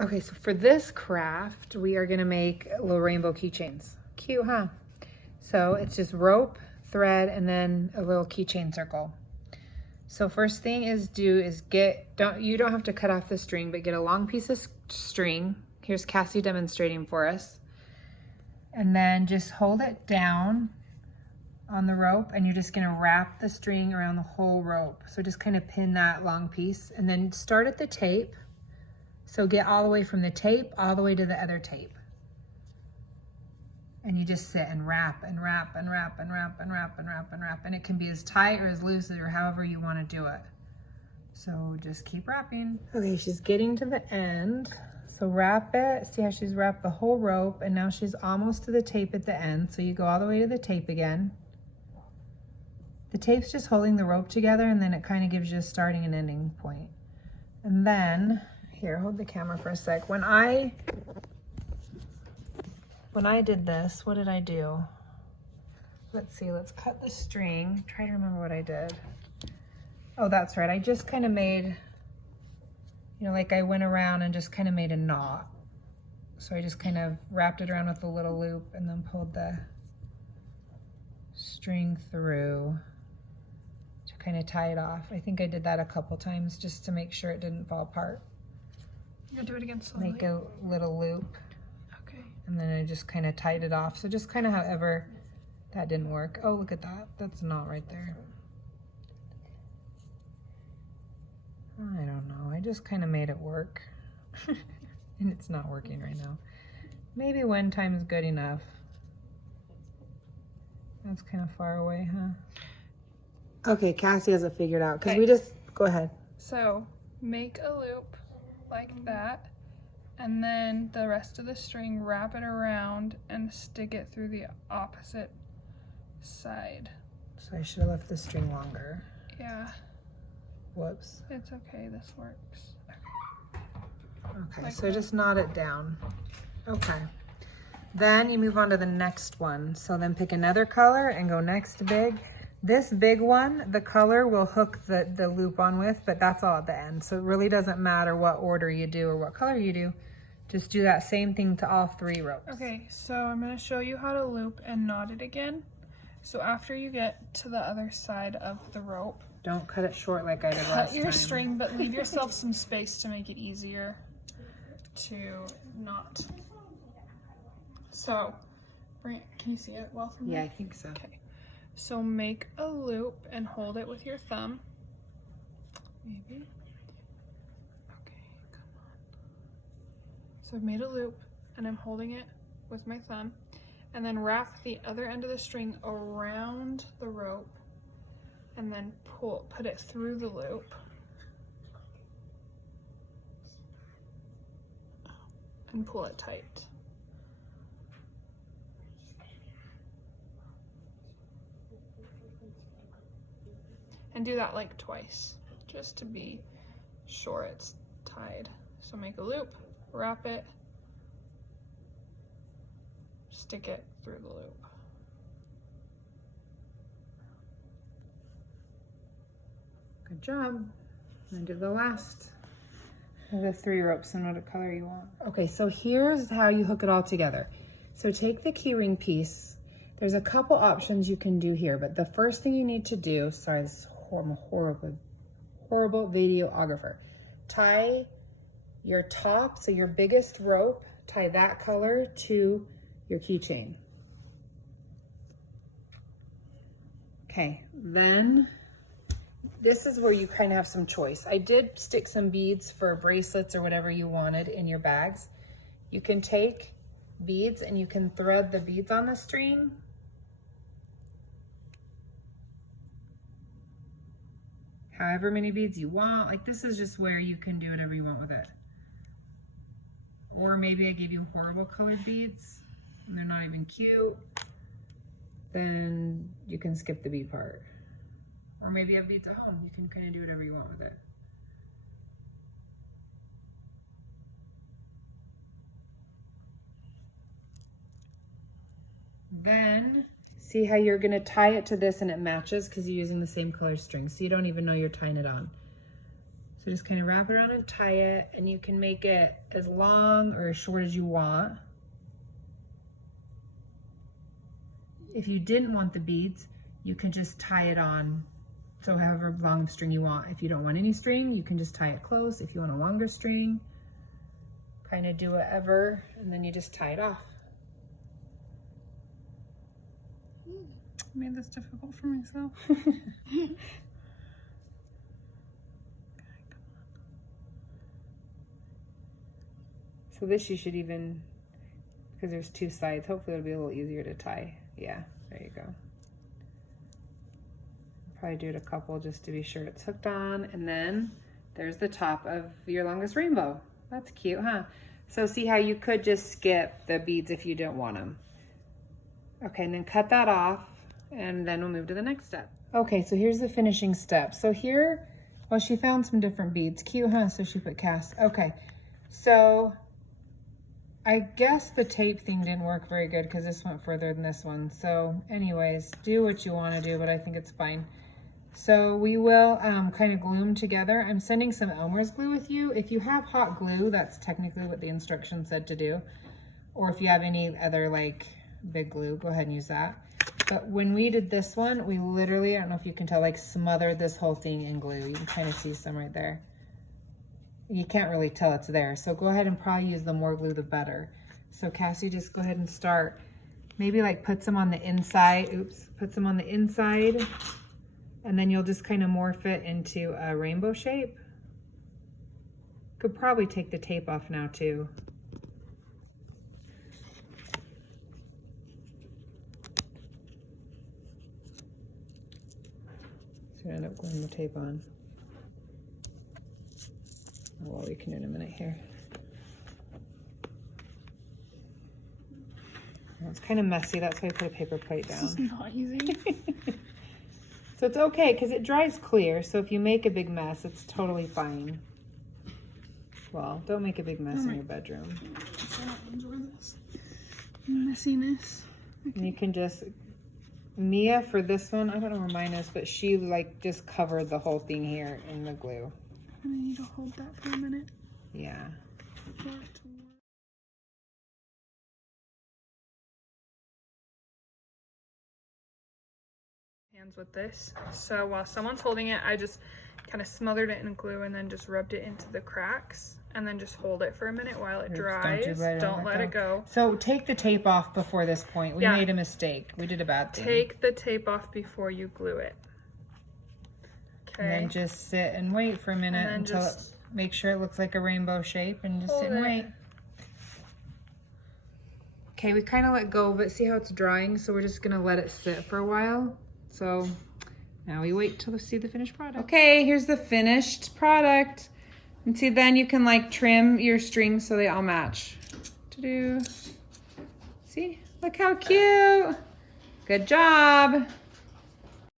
Okay, so for this craft, we are gonna make little rainbow keychains. Cute, huh? So it's just rope, thread, and then a little keychain circle. So first thing is you don't have to cut off the string, but get a long piece of string. Here's Cassie demonstrating for us. And then just hold it down on the rope, and you're just gonna wrap the string around the whole rope. So just kind of pin that long piece, and then start at the tape. So get all the way from the tape all the way to the other tape. And you just sit and wrap and wrap and wrap and wrap and wrap and wrap and wrap. And it can be as tight or as loose or however you want to do it. So just keep wrapping. Okay, she's getting to the end. So wrap it. See how she's wrapped the whole rope, and now she's almost to the tape at the end. So you go all the way to the tape again. The tape's just holding the rope together, and then it kind of gives you a starting and ending point. And then, here, hold the camera for a sec. When I did this, what did I do? Let's see, let's cut the string. Try to remember what I did. Oh, that's right. I just kind of made, like I went around and just kind of made a knot. So I just kind of wrapped it around with a little loop and then pulled the string through to kind of tie it off. I think I did that a couple times just to make sure it didn't fall apart. You're gonna do it again slowly. Make a little loop. Okay. And then I just kind of tied it off. So just kind of however, that didn't work. Oh, look at that. That's a knot right there. I don't know. I just kind of made it work. And it's not working right now. Maybe one time's good enough. That's kind of far away, huh? Okay, Cassie has it figured out because we just, go ahead. So make a loop like that, and then the rest of the string, wrap it around and stick it through the opposite side. So I should have left the string longer. Yeah. Whoops. It's okay, this works. Okay, Like so that. just knot it down. Okay. Then you move on to the next one. So then pick another color and go next big. This big one, the color will hook the loop on with, but that's all at the end. So it really doesn't matter what order you do or what color you do. Just do that same thing to all 3 ropes. Okay, so I'm gonna show you how to loop and knot it again. So after you get to the other side of the rope, don't cut it short like I did last time. cut your string, but leave yourself some space to make it easier to knot. So, can you see it well from Yeah, me? I think so. Okay. So make a loop and hold it with your thumb. Maybe. Okay, come on. So I've made a loop and I'm holding it with my thumb. And then wrap the other end of the string around the rope and then put it through the loop. And pull it tight. And do that like twice, just to be sure it's tied. So make a loop, wrap it, stick it through the loop. Good job. And do the last of the 3 ropes and what color you want. Okay, so here's how you hook it all together. So take the key ring piece. There's a couple options you can do here, but the first thing you need to do, sorry, this is I'm a horrible videographer. Tie your top, so your biggest rope, tie that color to your keychain. Okay, then this is where you kind of have some choice. I did stick some beads for bracelets or whatever you wanted in your bags. You can take beads and you can thread the beads on the string. However many beads you want. Like this is just where you can do whatever you want with it. Or maybe I gave you horrible colored beads and they're not even cute. Then you can skip the bead part. Or maybe you have beads at home. You can kind of do whatever you want with it. Then see how you're gonna tie it to this and it matches because you're using the same color string, so you don't even know you're tying it on. So just kind of wrap it around and tie it, and you can make it as long or as short as you want. If you didn't want the beads, you can just tie it on, so however long of string you want. If you don't want any string, you can just tie it close. If you want a longer string, kind of do whatever, and then you just tie it off. I made this difficult for myself. So this you should even, because there's two sides, hopefully it'll be a little easier to tie. Yeah, there you go. Probably do it a couple just to be sure it's hooked on. And then there's the top of your longest rainbow. That's cute, huh? So see how you could just skip the beads if you don't want them. Okay, and then cut that off, and then we'll move to the next step. Okay, so here's the finishing step. So here, well, she found some different beads. Cute, huh? So she put cast. Okay, so I guess the tape thing didn't work very good because this went further than this one. So anyways, do what you want to do, but I think it's fine. So we will kind of glue them together. I'm sending some Elmer's glue with you. If you have hot glue, that's technically what the instructions said to do. Or if you have any other like big glue, go ahead and use that. But when we did this one, we literally, I don't know if you can tell, like smothered this whole thing in glue. You can kind of see some right there. You can't really tell it's there. So go ahead and probably use the more glue, the better. So Cassie, just go ahead and start. Maybe like put some on the inside. Oops, put some on the inside. And then you'll just kind of morph it into a rainbow shape. Could probably take the tape off now too. So end up gluing the tape on. Oh, well, we can do it in a minute here. Well, it's kind of messy, that's why I put a paper plate down. This is not easy. So it's okay, because it dries clear, so if you make a big mess, it's totally fine. Well, don't make a big mess in your bedroom. I don't enjoy this messiness. Okay. And you can just, Mia, for this one, I don't know where mine is, but she like just covered the whole thing here in the glue. And I need to hold that for a minute. Yeah. For it to work. Hands with this. So while someone's holding it, I just kind of smothered it in glue and then just rubbed it into the cracks and then just hold it for a minute while it dries. Don't let it go. So take the tape off before this point. We made a mistake. We did a bad thing. Take the tape off before you glue it. Okay. And then just sit and wait for a minute until make sure it looks like a rainbow shape, and just sit and wait. Okay, we kind of let go of it. See how it's drying? So we're just gonna let it sit for a while. So now we wait till we see the finished product. Okay, here's the finished product. And see, then you can like trim your strings so they all match. See, look how cute. Good job.